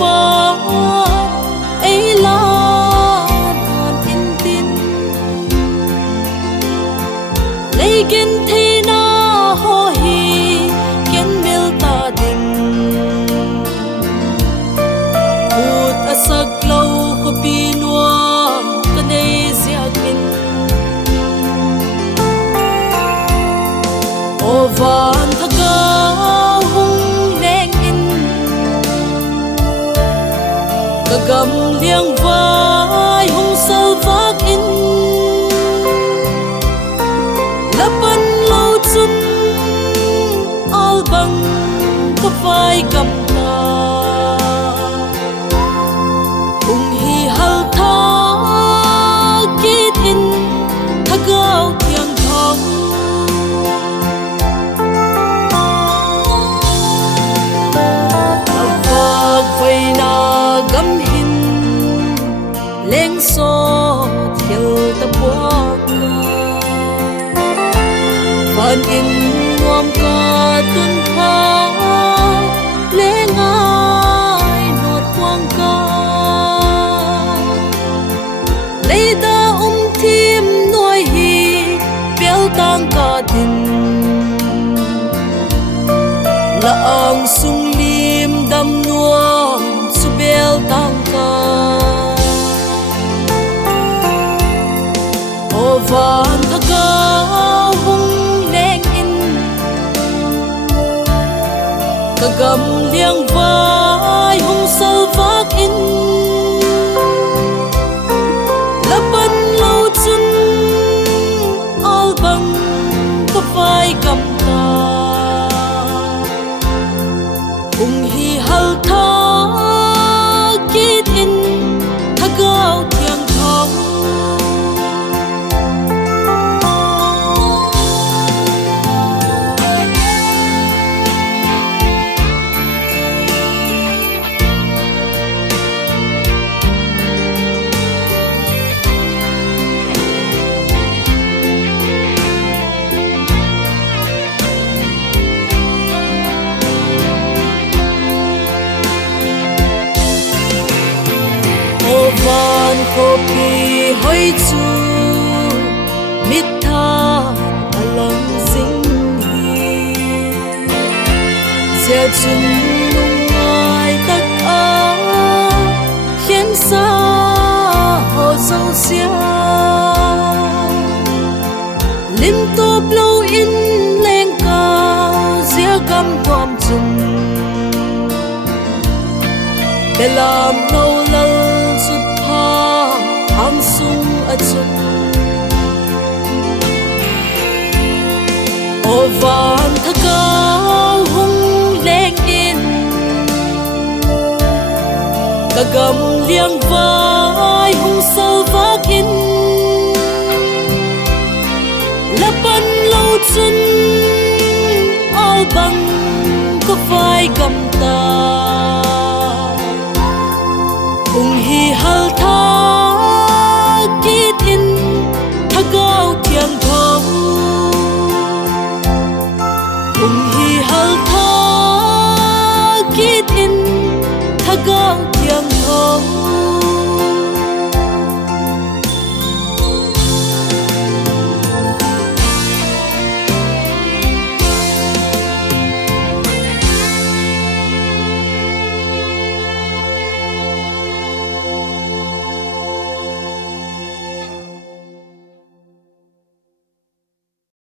pa ấy là đoàn in tin lấy kiến thi na ho hi kiến mil ta đình hụt a sắc lâu khó pi nua cái này zia kin ô van thắc gầm liang vai hung sâu vác in lấp bắn lâu chun al bang có vai gầm ta hung hi hal tha kít in thắc gạo thiang thong vác vây na gầm leng so thiêu ta buông phan in nuam ca tun pha leng ai nốt quang ca lấy ta thim nuôi hi béo tang ca tin la ang sung lim đam nuam su béo tang ca van thắc cao hung leng in cả gầm liang vai hung sâu vác in lấp bắn lâu chun al bang có vai gầm ta hung hi hal tha kít in thắc cao thiang thong van khô pi hoi chu mit tha alang sing hi zia chun nung ai tak a khiến xa ho sâu xia lim top lâu in lên cao zia gam toam chun để làm lâu lâu hang sung a chun ô van thắc cao hung leng in cả gầm liang vai hung sâu vác in lấp bắn lâu chun al bang có vai gầm ta hung hi hal tha kít in thắc gạo thiang thong hung hi hal tha kít in thắc gạo thiang thong